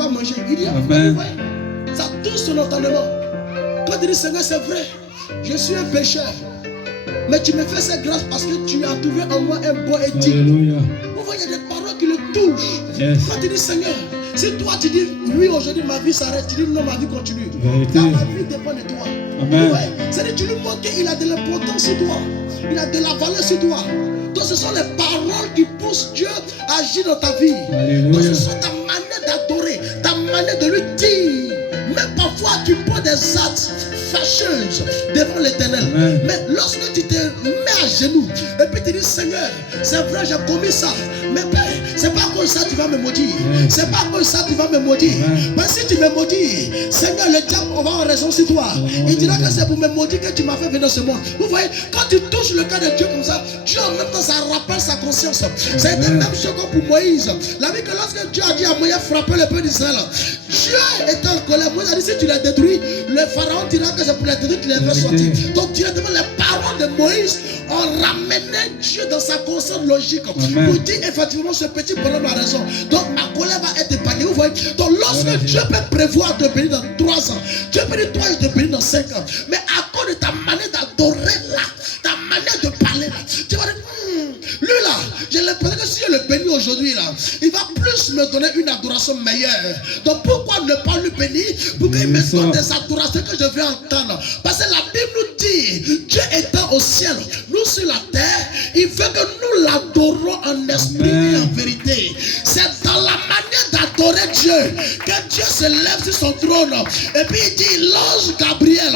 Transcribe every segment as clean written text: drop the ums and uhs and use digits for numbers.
pas manger. Il dit, ça touche son entendement. Quand il dit, Seigneur, c'est vrai, je suis un pécheur. Mais tu me fais cette grâce parce que tu as trouvé en moi un bon éthique. Vous voyez, il y a des paroles qui le touchent. Quand il dit, Seigneur, si toi tu dis, oui, aujourd'hui ma vie s'arrête, tu dis, non, ma vie continue. Car ma vie dépend de toi. C'est-à-dire, tu lui montres qu'il a de l'importance sur toi. Il a de la valeur sur toi. Donc, ce sont les paroles qui poussent Dieu à agir dans ta vie. Donc, ce sont ta manière d'adorer, ta manière de lui dire. Même parfois, tu prends des actes fâcheuses devant l'Éternel. Mais lorsque tu te mets à genoux et puis tu dis, Seigneur, c'est vrai, j'ai commis ça. Mais Père, c'est pas comme ça que tu vas me maudire. C'est pas comme ça que tu vas me maudire. Mais si tu me maudis, Seigneur, le diable va avoir raison sur toi. Il dira que c'est pour me maudire que tu m'as fait venir dans ce monde. Vous voyez, quand tu touches le cœur de Dieu comme ça, Dieu en même temps, ça rappelle sa conscience. C'est la même chose que pour Moïse. La vie que lorsque Dieu a dit à Moïse, frapper le peuple d'Israël, Dieu est en colère. Moïse a dit, si tu l'as détruit, le pharaon dira que c'est pour les détruire qu'il les fait sortir. Donc directement, les paroles de Moïse ont ramené Dieu dans sa conscience logique. Pour dire, effectivement, ce petit bonhomme a raison. Donc ma colère va être épargnée. Vous voyez? Donc lorsque Dieu peut prévoir de bénir dans 3 ans, Dieu peut dire, toi, je te bénis dans 5 ans. Mais à cause de ta manière d'adorer là, ta manière de parler là, tu vas dire, lui là, j'ai l'impression que si je le bénis aujourd'hui là, il va plus me donner une adoration meilleure. Donc pourquoi ne pas lui bénir pour qu'il me donne des adorations que je vais entendre? Parce que la Bible nous dit, Dieu étant au ciel, nous sur la terre, il veut que nous l'adorons en esprit et en vérité. C'est dans la manière d'adorer Dieu que Dieu se lève sur son trône et puis il dit, l'ange Gabriel,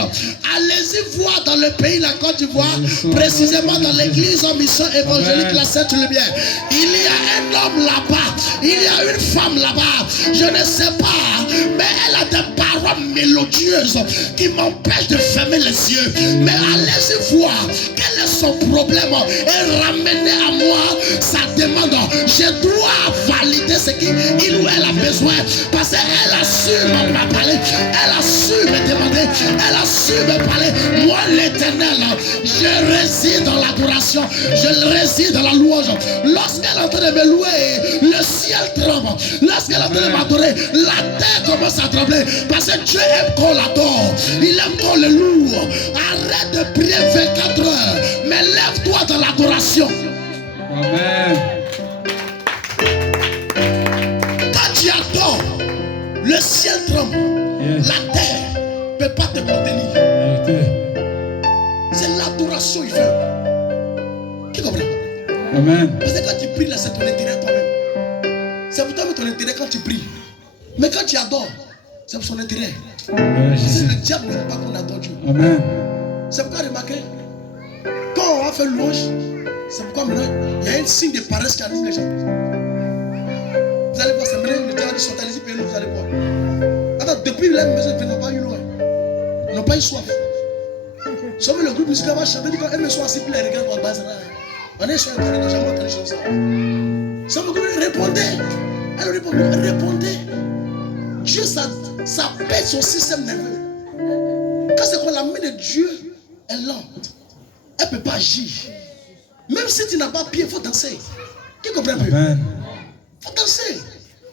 allez-y voir dans le pays de la Côte d'Ivoire, précisément dans l'église en mission évangélique la Sainte Lumière. Il y a un homme là-bas, il y a une femme là-bas, je ne sais pas, mais elle a des paroles mélodieuses qui m'empêchent de fermer les yeux. Mais allez-y voir quel est son problème et ramenez à moi sa demande. Je dois valider ce qu'il ou elle a besoin parce qu'elle a su me parler, elle a su me demander, elle a su me parler. Moi l'Éternel, je réside dans l'adoration, je réside dans la louange. Lorsqu'elle est en train de me louer, le ciel tremble. Lorsqu'elle est en train de m'adorer, la terre commence à trembler. Parce que Dieu aime qu'on l'adore. Il aime qu'on le loue. Arrête de prier 24 heures, mais lève-toi dans l'adoration. Amen. Quand tu adores, le ciel tremble. La terre ne peut pas te contenir. C'est l'adoration il veut. Qui comprend? Amen. Parce que quand tu pries, là, c'est ton intérêt toi-même. C'est pour toi ton intérêt quand tu pries. Mais quand tu adores, c'est pour son intérêt. Parce que le diable n'aime pas qu'on adore Dieu. Amen. C'est pourquoi remarquez, quand on va faire louange, c'est pourquoi maintenant il y a un signe de paresse qui anime les gens. Vous allez voir, c'est maintenant le diable dit sortez, allez-y, payez-le, vous allez voir. Attends, depuis la maison, ils n'ont pas eu loin. Ils n'ont pas eu soif. Sauf le groupe musical va chanter, dit quand elle me soit assis, puis elle regarde, on est sur un carré, jamais entendu ça. Ça me répondez. Elle répond, répondez. Dieu, ça pète son système nerveux. Quand c'est qu'on la main de Dieu est lente, elle ne peut pas agir. Même si tu n'as pas pied, il faut danser. Qui comprend un peu? Il faut danser.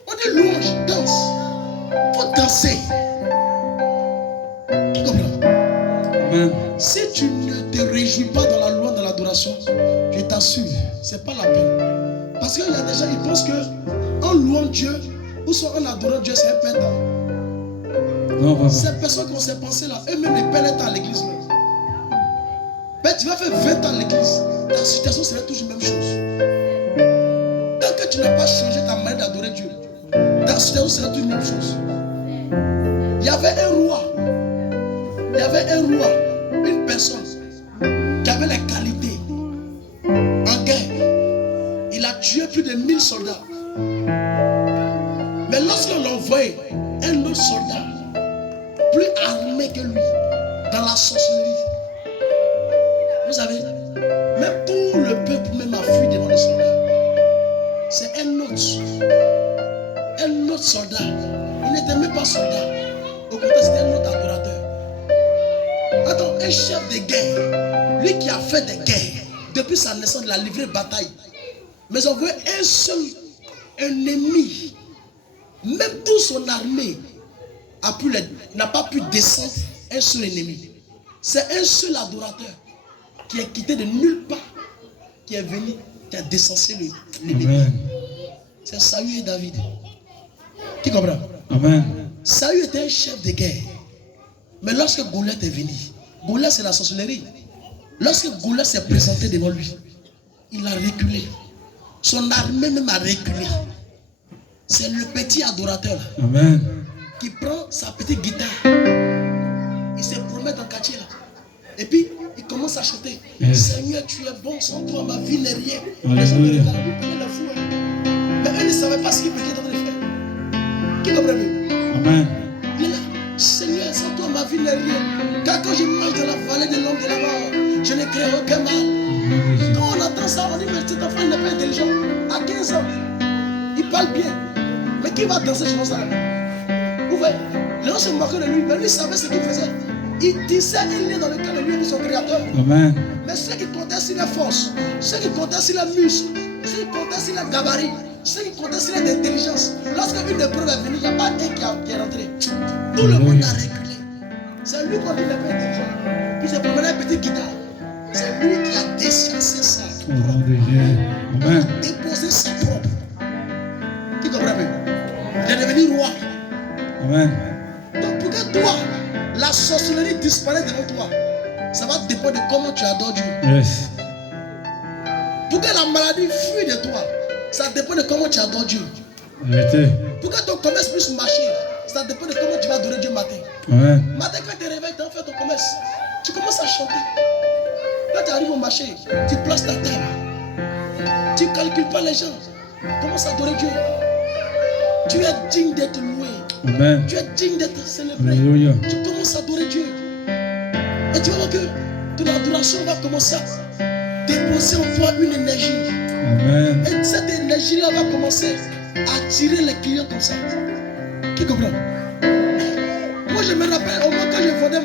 On dit louange, danse. Il faut danser. Qui comprend? Amen. Si tu ne te réjouis pas dans la louange, dans l'adoration, je t'assure, ce n'est pas la peine. Parce qu'il y a des gens qui pensent qu'en louant Dieu, ou soit en adorant Dieu, c'est un perdant. Non, ces personnes qui ont ces pensées-là, eux-mêmes les perdent à l'église. Mais tu vas faire 20 ans à l'église, ta situation serait toujours la même chose. Tant que tu n'as pas changé ta manière d'adorer Dieu, ta situation serait toujours la même chose. Il y avait un roi, une personne qui avait les qualités. En guerre, il a tué plus de 1000 soldats. Mais lorsqu'on envoyait un autre soldat, plus armé que lui, dans la sorcellerie, vous savez, même tout le peuple même a fui devant les soldats. C'est un autre soldat. Il n'était même pas soldat. Au contraire, c'était un autre adorateur. Attends, un chef de guerre, lui qui a fait des guerres, depuis sa naissance, il a livré bataille. Mais on veut un seul ennemi Même toute son armée n'a pas pu descendre un seul ennemi. C'est un seul adorateur qui est quitté de nulle part, qui est venu, qui a descensé l'ennemi. C'est Saül et David. Qui comprend? Amen. Saül était un chef de guerre. Mais lorsque Goliath est venu, Goliath c'est la sorcellerie. Lorsque Goliath s'est présenté devant lui, il a reculé. Son armée même a reculé. C'est le petit adorateur là, Amen. qui prend sa petite guitare. Il se promène dans le quartier là. Et puis il commence à chanter. Yes. Seigneur, tu es bon, sans toi ma vie n'est rien. Alléluia. Les gens me regardent, ils prenaient la fou. Mais eux ne savaient pas ce qu'il était en train de faire. Qui comprend mieux? Amen. Il est là. Seigneur, sans toi ma vie n'est rien. Car quand je marche dans la vallée de l'ombre de la mort, je ne crains aucun mal. Quand on entend ça, on dit mais cet enfant n'est pas intelligent. À 15 ans, il parle bien. Mais qui va danser chez ça? Vous voyez, les gens se moquaient de lui, mais lui savait ce qu'il faisait. Il tissait un lien dans le cœur de lui avec son créateur. Amen. Mais ce qui comptait, c'est la force, ce qui comptait, c'est la muscle, ce qui comptait, c'est la gabarit, ce qui comptait, c'est l'intelligence. Lorsque une épreuve est venue, il n'y a pas un qui est rentré. Tout le monde a reculé. C'est lui qu'on dit n'est pas intelligent. Puis il s'est promené une petite guitare. C'est lui qui a déchassé ça. Au nom de Jésus. Amen. Déposé sa propre. Qui comprend bien? Il est devenu roi. Amen. Donc pour que toi, la sorcellerie disparaisse devant toi, ça va dépendre de comment tu adores Dieu. Yes. Pour que la maladie fuit de toi, ça dépend de comment tu adores Dieu. Vérité. Pour que ton commerce puisse marcher, ça dépend de comment tu vas adorer Dieu matin. Amen. Matin, quand tu te réveilles, tu as fait ton commerce, tu commences à chanter. Quand tu arrives au marché, tu places ta table. Tu ne calcules pas les gens. Commence à adorer Dieu. Tu es digne d'être loué. Amen. Tu es digne d'être célébré. Alléluia. Tu commences à adorer Dieu. Et tu vas voir que ton adoration va commencer à déposer en toi une énergie. Amen. Et cette énergie-là va commencer à attirer les clients comme ça. Qui comprend? Moi, je me rappelle au moment quand je vendais